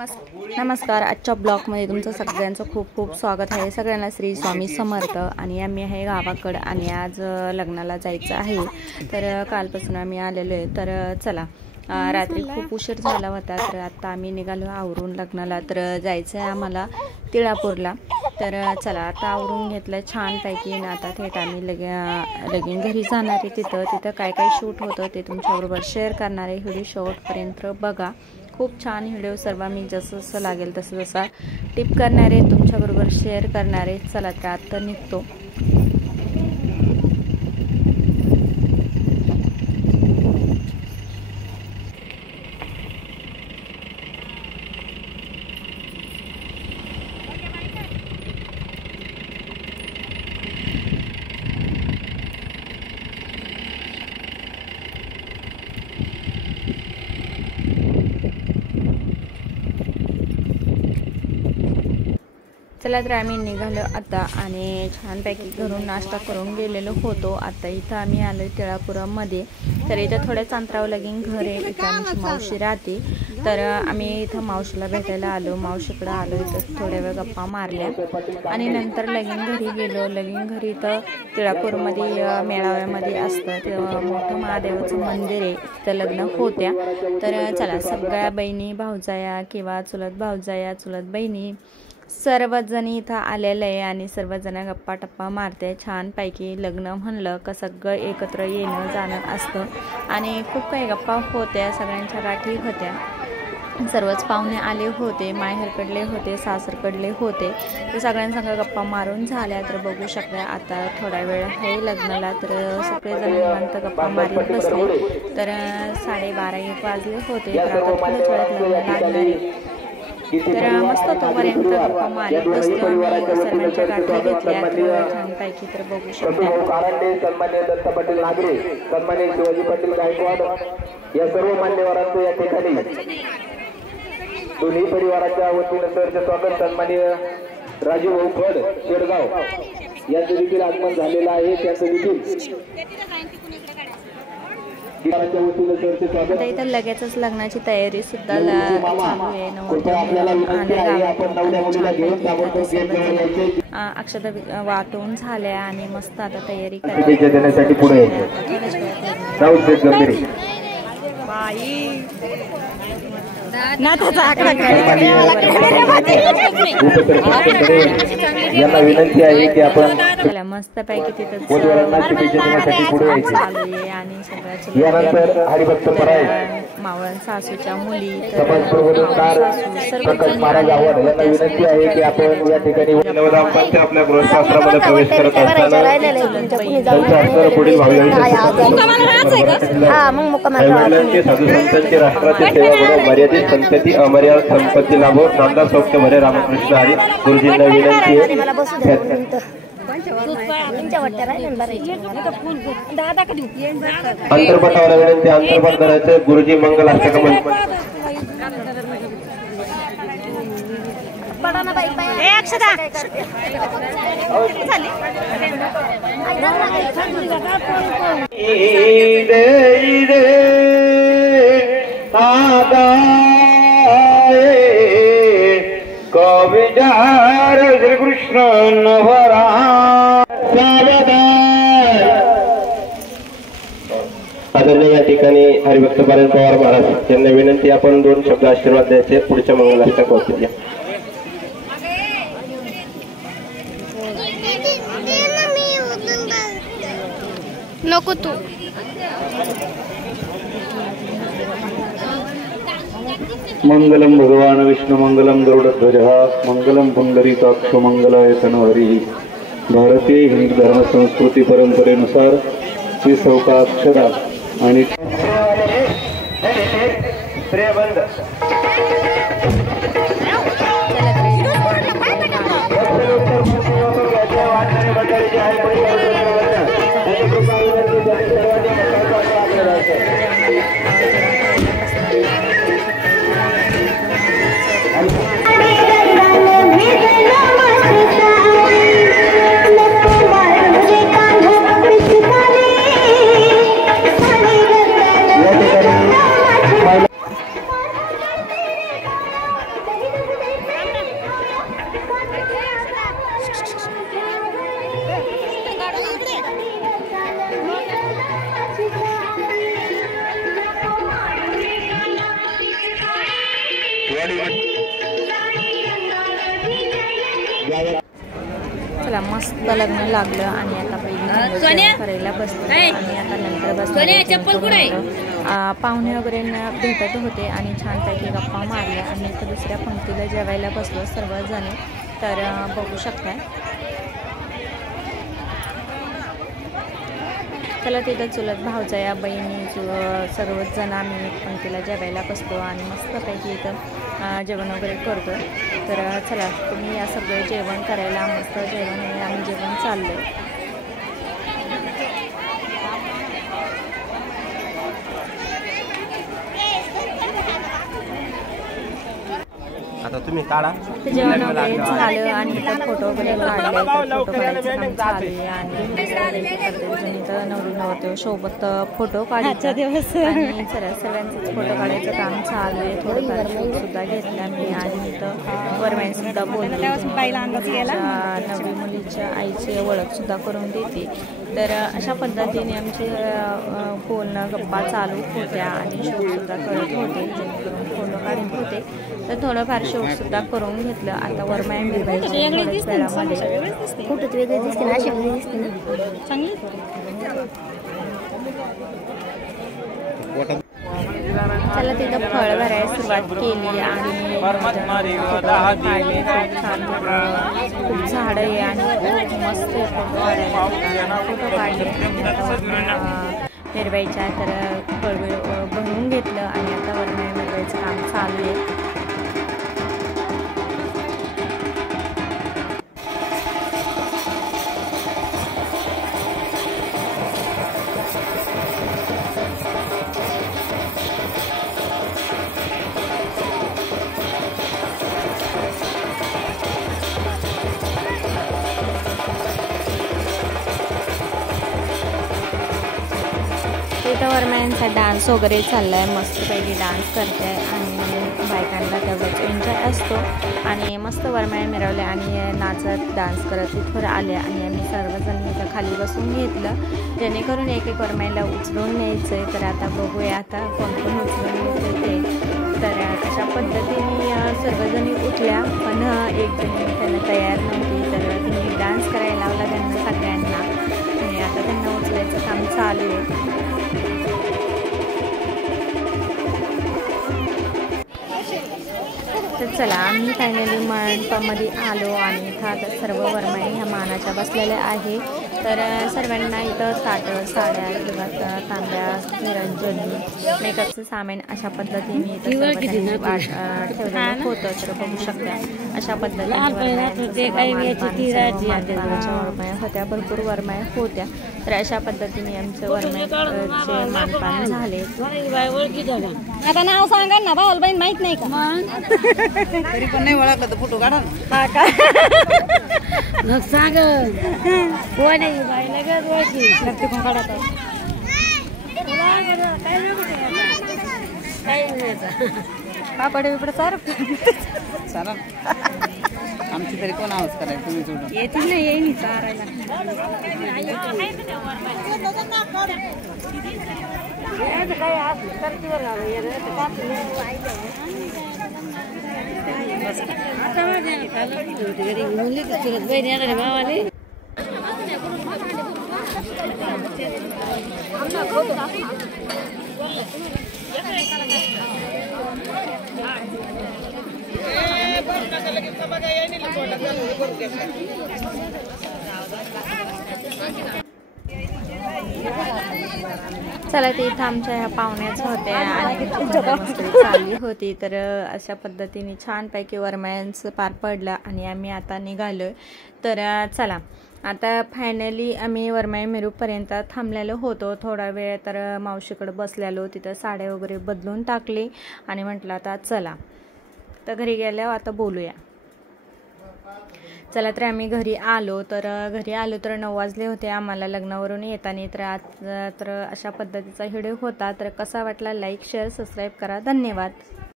नमस्कार. आजच्या ब्लॉगमध्ये तुमचं सगळ्यांचं खूप खूप स्वागत आहे. सगळ्यांना श्री स्वामी समर्थ. आणि आम्ही आहे गावाकडं आणि आज लग्नाला जायचं आहे. तर कालपासून आम्ही आलेलो आहे. तर चला, रात्री खूप उशीर झाला होता. तर आता आम्ही निघालो आवरून लग्नाला. तर जायचं आहे आम्हाला तिळापूरला. तर चला, आता आवरून घेतलं छानपैकी. आणि आता थेट आम्ही लगीन घरी जाणार आहे. तिथं काय काय शूट होतं ते तुमच्याबरोबर शेअर करणार आहे. व्हिडिओ शेवटपर्यंत बघा. खूप छान व्हिडिओ सर्व मी जसं लागेल तसं टिप करणार आहे, तुमच्याबरोबर शेअर करणार आहे. चला, तर आता निघतो. चला, तर आम्ही निघालो आता आणि छानपैकी घरून नाश्ता करून गेलेलो होतो. आता इथं आम्ही आलो तिळापुरामध्ये. तर इथं थोड्याच अंतरावर लगीन घर आहे. इथं आमची मावशी राहते. तर आम्ही इथं मावशीला भेटायला आलो. मावशीकडे आलो. इथं थोड्या वेळ गप्पा मारल्या आणि नंतर लगीन घरी गेलो. लगीन घरी इथं तिळापूरमध्ये मेळाव्यामध्ये असतं तेव्हा मोठं महादेवाचं मंदिर आहे. तिथं लग्न होत्या. तर चला, सगळ्या बहिणी भाऊजाया किंवा चुलत भाऊजाया चुलत बहिणी सर्वजणी इथं आलेलं आहे आणि सर्वजण गप्पा टप्पा मारते. छानपैकी लग्न म्हणलं का सगळं एकत्र येणं जाणं असतं आणि खूप काही गप्पा होत्या. सगळ्यांच्या गाठी होत्या. सर्वच पाहुणे आले होते. माहेरकडले होते, सासरकडले होते. तर सगळ्यांसंग गप्पा मारून झाल्या. तर बघू शकता आता थोडा वेळ आहे लग्नाला. तर सगळेजण निवांत गप्पा मारीत बसले. तर 12:30-1 वाजले होते. तर आता थोड्याच वेळात लग्न लागणार आहे. तर मस्त तोपर्यंत गप्पा मारीत बसलो आम्ही. सर्वांच्या गाठी घेतल्या छानपैकी. तर बघू शकता सन्मान्य दत्त पाटील नागरे, सन्मान्य शिवाजी पाटील गायकवाड या सर्व मान्यवरांचं या ठिकाणी दोन्ही परिवाराच्या वतीनं सरचे स्वागत. सन्मान्य राजीव ओखड शेडगाव यांचं देखील आगमन झालेलं आहे. त्यांचं देखील आता इथं लगेचच लग्नाची तयारी सुद्धा चालू आहे. अक्षता वाटून झाल्या आणि मस्त आता तयारी देण्यासाठी पुढे यांना विनंती आहे की आपण मस्त पैकी तिथं चालू आहे. आणि सगळ्या मावळ सासूच्या मुली विनंती आहे की आपण या ठिकाणी आपल्या गृहशास्त्रामध्ये प्रवेश करत असताना पुढील साधू संतांची राष्ट्राची सेवा म्हणून मर्यादित संपत्ती अमर्याद संपत्ती लाभो नामदार सौख्य भरे रामकृष्ण हरी. गुरुजींना विनंती आहे अंतर्पटावर विनंती अंतर्पट करायचं. गुरुजी मंगल अष्टक कविजार श्री कृष्ण नवरा आदरणीय या ठिकाणी हरिभक्त पारायण पवार महाराज यांना विनंती आपण 2 शब्द आशीर्वाद द्यायचे. पुढच्या मंगलाष्टक वाचूया. नको तू मंगलम भगवान विष्णु मंगलम गरुडध्वज मंगलम पुंडरीकाक्ष मंगलाय तनहरी. भारतीय हिंदू धर्म संस्कृती परंपरेनुसार श्री सौका अक्षरा आणि चला मस्त लग्न लागलं आणि आता पहिली करायला बसलो आणि आता नंतर बसलो पाहुणे वगैरे भेटत होते आणि छानपैकी गप्पा मारल्या आणि इथं दुसऱ्या पंक्तीला जेवायला बसलो सर्वजण तर बघू शकताय. चला तिथं चुलत भावजया बहिणी सर्वच जण आम्ही एक पंक्तीला जेवायला बसतो आणि मस्तपैकी इथं जेवण वगैरे करतो. तर चला तुम्ही या सगळं जेवण करायला मस्त जेवण आम्ही जेवण चाललो. आता तुम्ही काढा जेवण वगैरे झालं आणि इथं फोटो वगैरे काढले. फोटो काढायचं काम चालू आहे आणि इथं नवरी नवरदेव सोबत फोटो काढायचा आणि सर्वांचं फोटो काढायचं काम चालू आहे. थोडंफार शूट सुद्धा घेतला मी आणि इथं वरमाई सुद्धा बोलली नवरी मुलीच्या आईची ओळख सुद्धा करून देते. तर अशा पद्धतीने आमचे बोलणं गप्पा चालू होत्या आणि शूट सुद्धा करत होते जेणेकरून फोटो काढत होते. तर थोडंफार शूट सुद्धा करून घेतलं. आता वरमाई मिरवायची वेळामध्ये फोटोत वेगळी दिसते ना, अशी वेगळी दिसते ना चांगली. चला तिथं फळ भरायला सुरुवात केली आणि काढले. खूप छान खूप झाडं आहे आणि खूप मस्त फोटो काढायला फोटो काढले. मिरवायच्या तर फळ भरून घेतलं आणि आता वरमाई मिरवायचं काम चालू आहे. इथं वरमायांचा डान्स वगैरे चालला आहे. मस्तपैकी डान्स करते आणि बायकांना तेवढाच एन्जॉय असतो आणि मस्त वरमाया मिरवल्या आणि नाचत डान्स करत इथवर आल्या आणि आम्ही सर्वजण इथं खाली बसून घेतलं जेणेकरून एक एक वरमाईला उचलून न्यायचं आहे. तर आता बघूया आता कोण कोण उचलून घेते. तर अशा पद्धतीने सर्वजणी उठल्या पण एक जणी त्यांना तयार नव्हती तर त्यांनी डान्स करायला लावला त्यांना सगळ्यांना आणि आता त्यांना उचलायचं काम चालू आहे. तर चला आम्ही फायनली मंडपामध्ये आलो आणि इथं आता सर्व वरमाई ह्या मानाच्या बसलेल्या आहे. तर सर्वांना इथं ताटं साड्या किंवा तांब्या निरंजनी मेकअपचं सामान अशा पद्धतीने इथं ठेवलेलं होतं. तर बघू शकता अशा पद्धतीने वरमाया होत्या भरपूर वरमाया होत्या. तर अशा पद्धतीने आमचं वरमायाचे मानपान झाले. आता नाव सांगा ना भाऊ बहीण माहित नाही का तरी पण नाही ओळखलं तर फोटो काढा हा का मग सांग कोण आहे बाईला गज ओळखी नक्की कोण काढत पापड बिपड सार चला आमची तरी कोण आवाज करायचं तुम्ही जोडून येतील ना येईन चारायला चला ते इथं आमच्या ह्या पाहुण्याच होत्या आणि चालली होती. तर अशा पद्धतीने छानपैकी वरमायांचं पार पडलं आणि आम्ही आता निघालोय. तर चला आता फायनली आम्ही वरमाई मिरूपर्यंत थांबलेलो होतो थोडा वेळ. तर मावशीकडे बसलेलो तिथं साड्या वगैरे बदलून टाकली आणि म्हटलं आता चला तर घरी गेल्यावर आता बोलूया. चला तर आम्ही घरी आलो तर 9 वाजले होते आम्हाला लग्नावरून येताना. तर आज तर अशा पद्धतीचा व्हिडिओ होता. तर कसा वाटला लाईक शेअर सबस्क्राईब करा. धन्यवाद.